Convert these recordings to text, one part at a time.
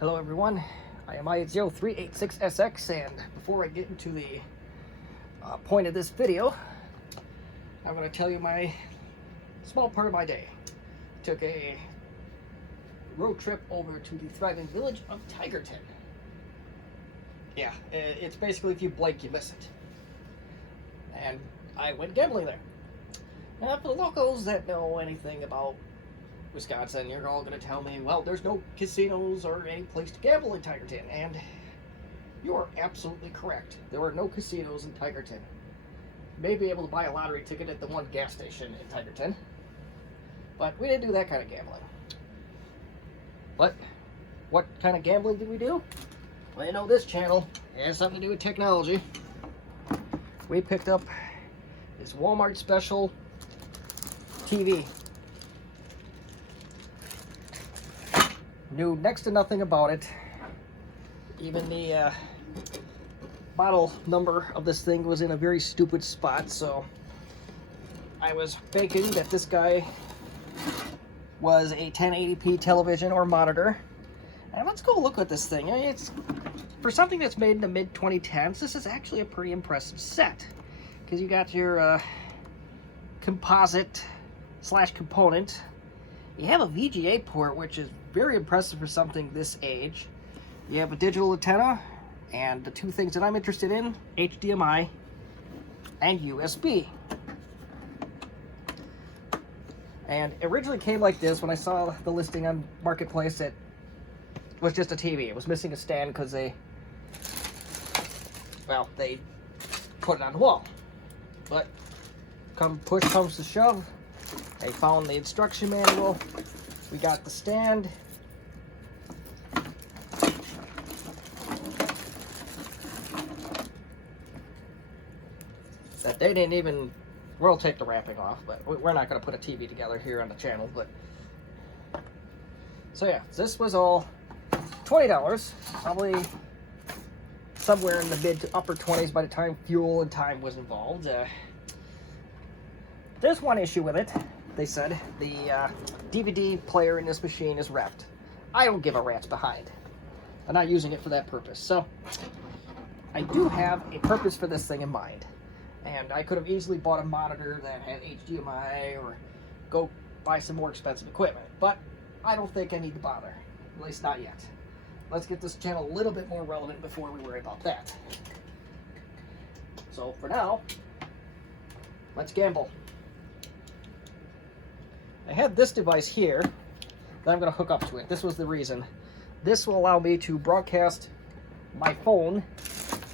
Hello everyone, I am aide 386SX, and before I get into the point of this video, I'm going to tell you my small part of my day. Took a road trip over to the thriving village of Tigerton. Yeah, it's basically if you blink, you miss it. And I went gambling there. Now, for the locals that know anything about Wisconsin, you're all going to tell me, well, there's no casinos or any place to gamble in Tigerton, and you are absolutely correct. There are no casinos in Tigerton. You may be able to buy a lottery ticket at the one gas station in Tigerton, but we didn't do that kind of gambling. But what kind of gambling did we do? Well, you know, this channel has something to do with technology. We picked up this Walmart special TV. Knew next to nothing about it. Even the model number of this thing was in a very stupid spot, so I was thinking that this guy was a 1080p television or monitor. And let's go look at this thing. I mean, it's for something that's made in the mid-2010s, this is actually a pretty impressive set, because you got your composite / component. You have a VGA port, which is very impressive for something this age. You have a digital antenna, and the two things that I'm interested in, HDMI and USB. And it originally came like this. When I saw the listing on Marketplace, it was just a TV. It was missing a stand because they put it on the wall. But push comes to shove, I found the instruction manual. We got the stand. That they didn't even, we'll take the wrapping off, but we're not going to put a TV together here on the channel. But so yeah, this was all $20, probably somewhere in the mid to upper 20s by the time fuel and time was involved. There's one issue with it. They said the DVD player in this machine is revved. I don't give a rat's behind. I'm not using it for that purpose. So I do have a purpose for this thing in mind. And I could have easily bought a monitor that had HDMI or go buy some more expensive equipment. But I don't think I need to bother. At least not yet. Let's get this channel a little bit more relevant before we worry about that. So for now, let's gamble. I had this device here that I'm going to hook up to it. This was the reason. This will allow me to broadcast my phone,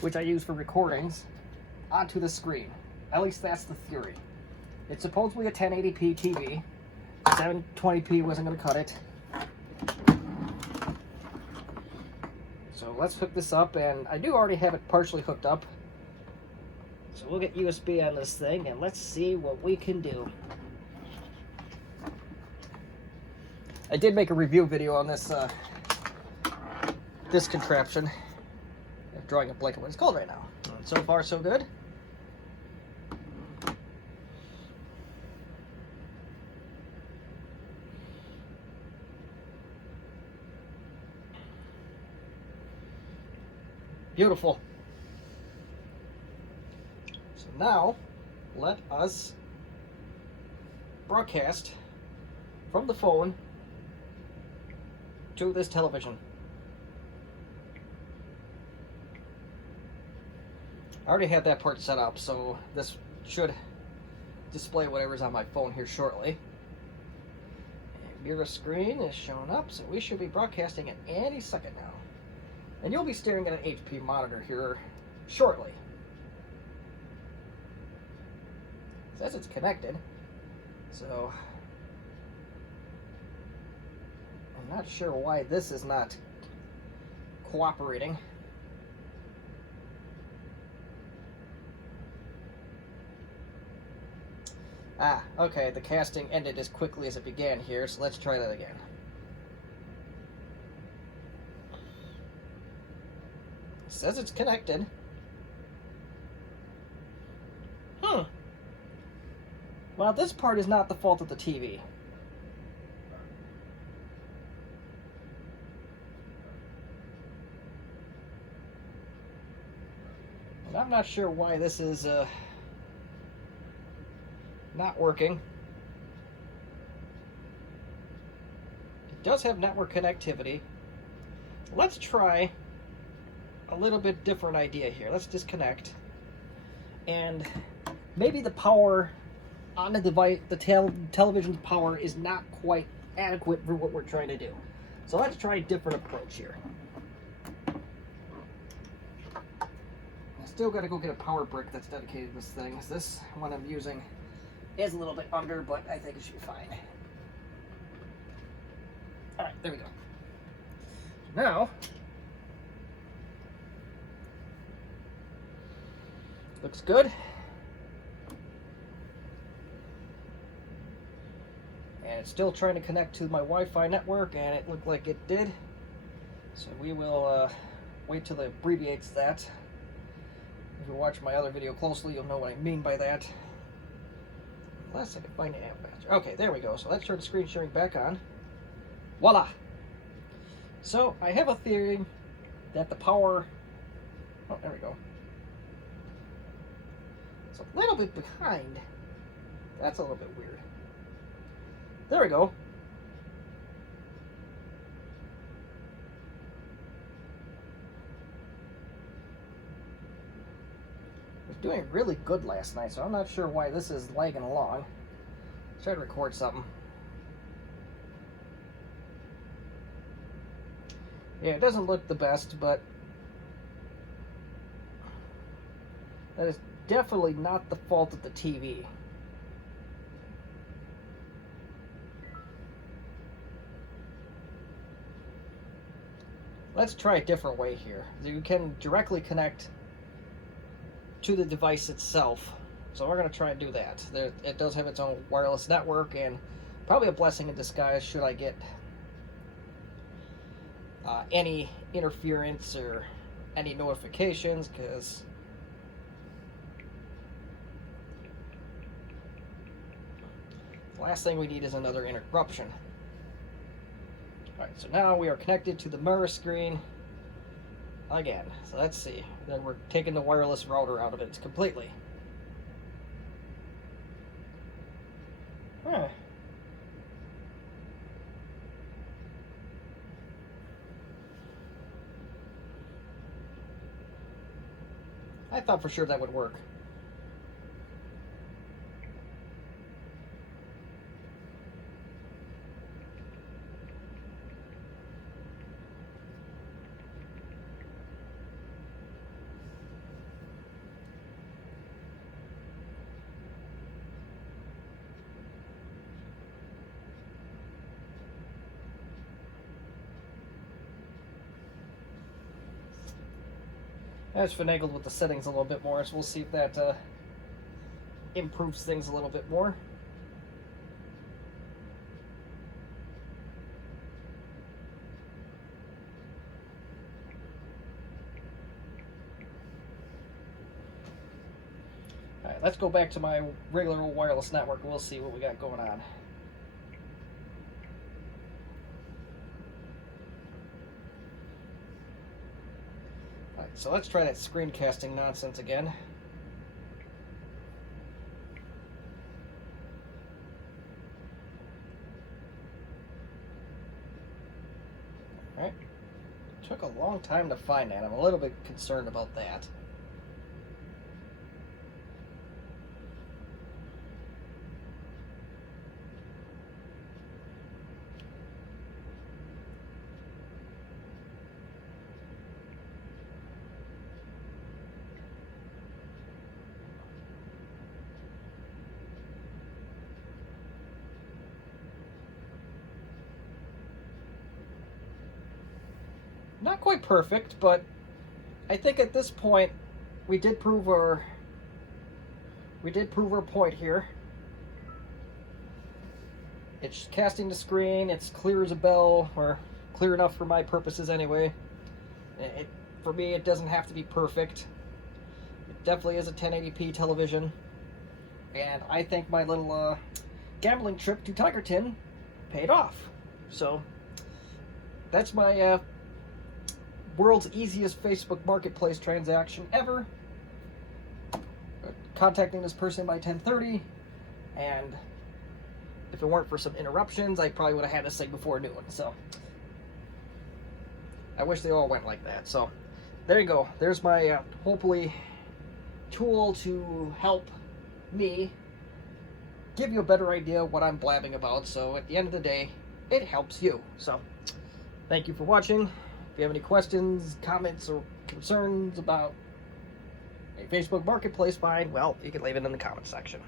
which I use for recordings, onto the screen. At least that's the theory. It's supposedly a 1080p TV. 720p wasn't going to cut it. So let's hook this up, and I do already have it partially hooked up. So we'll get USB on this thing, and let's see what we can do. I did make a review video on this this contraption. I'm drawing a blank on what it's called right now. And so far, so good. Beautiful. So now, let us broadcast from the phone to this television. I already had that part set up, so this should display whatever's on my phone here shortly. And mirror screen is showing up, so we should be broadcasting at any second now. And you'll be staring at an HP monitor here shortly. It says it's connected, so I'm not sure why this is not cooperating. Ah, okay, the casting ended as quickly as it began here, so let's try that again. It says it's connected. Well, this part is not the fault of the TV. And I'm not sure why this is not working. It does have network connectivity. Let's try a little bit different idea here. Let's disconnect. And maybe the power on the device, the television's power is not quite adequate for what we're trying to do. So let's try a different approach here. I still got to go get a power brick that's dedicated to this thing. This one I'm using is a little bit under, but I think it should be fine. All right, there we go. Now, looks good. And it's still trying to connect to my Wi-Fi network, and it looked like it did. So we will wait till it abbreviates that. If you watch my other video closely, you'll know what I mean by that. Unless I can find the amp faster. Okay, there we go. So let's turn the screen sharing back on. Voila! So I have a theory that the power... Oh, there we go. It's a little bit behind. That's a little bit weird. There we go. It was doing really good last night, so I'm not sure why this is lagging along. Let's try to record something. Yeah, it doesn't look the best, but that is definitely not the fault of the TV. Let's try a different way here. You can directly connect to the device itself. So we're going to try and do that. It does have its own wireless network, and probably a blessing in disguise should I get any interference or any notifications, because the last thing we need is another interruption. Alright, so now we are connected to the mirror screen again. So let's see. Then we're taking the wireless router out of it completely. Huh. I thought for sure that would work. I just finagled with the settings a little bit more, so we'll see if that improves things a little bit more. Alright, let's go back to my regular old wireless network and we'll see what we got going on. So let's try that screencasting nonsense again. Alright. Took a long time to find that. I'm a little bit concerned about that. Not quite perfect, but I think at this point we did prove our point here. It's casting the screen, it's clear as a bell, or clear enough for my purposes anyway. For me, it doesn't have to be perfect. It definitely is a 1080p television, and I think my little gambling trip to Tigerton paid off. So that's my world's easiest Facebook Marketplace transaction ever. contacting this person by 10:30, and if it weren't for some interruptions, I probably would have had this thing before noon. So I wish they all went like that. So there you go. There's my hopefully tool to help me give you a better idea of what I'm blabbing about. So at the end of the day, it helps you. So thank you for watching. If you have any questions, comments, or concerns about a Facebook Marketplace find, well, you can leave it in the comment section.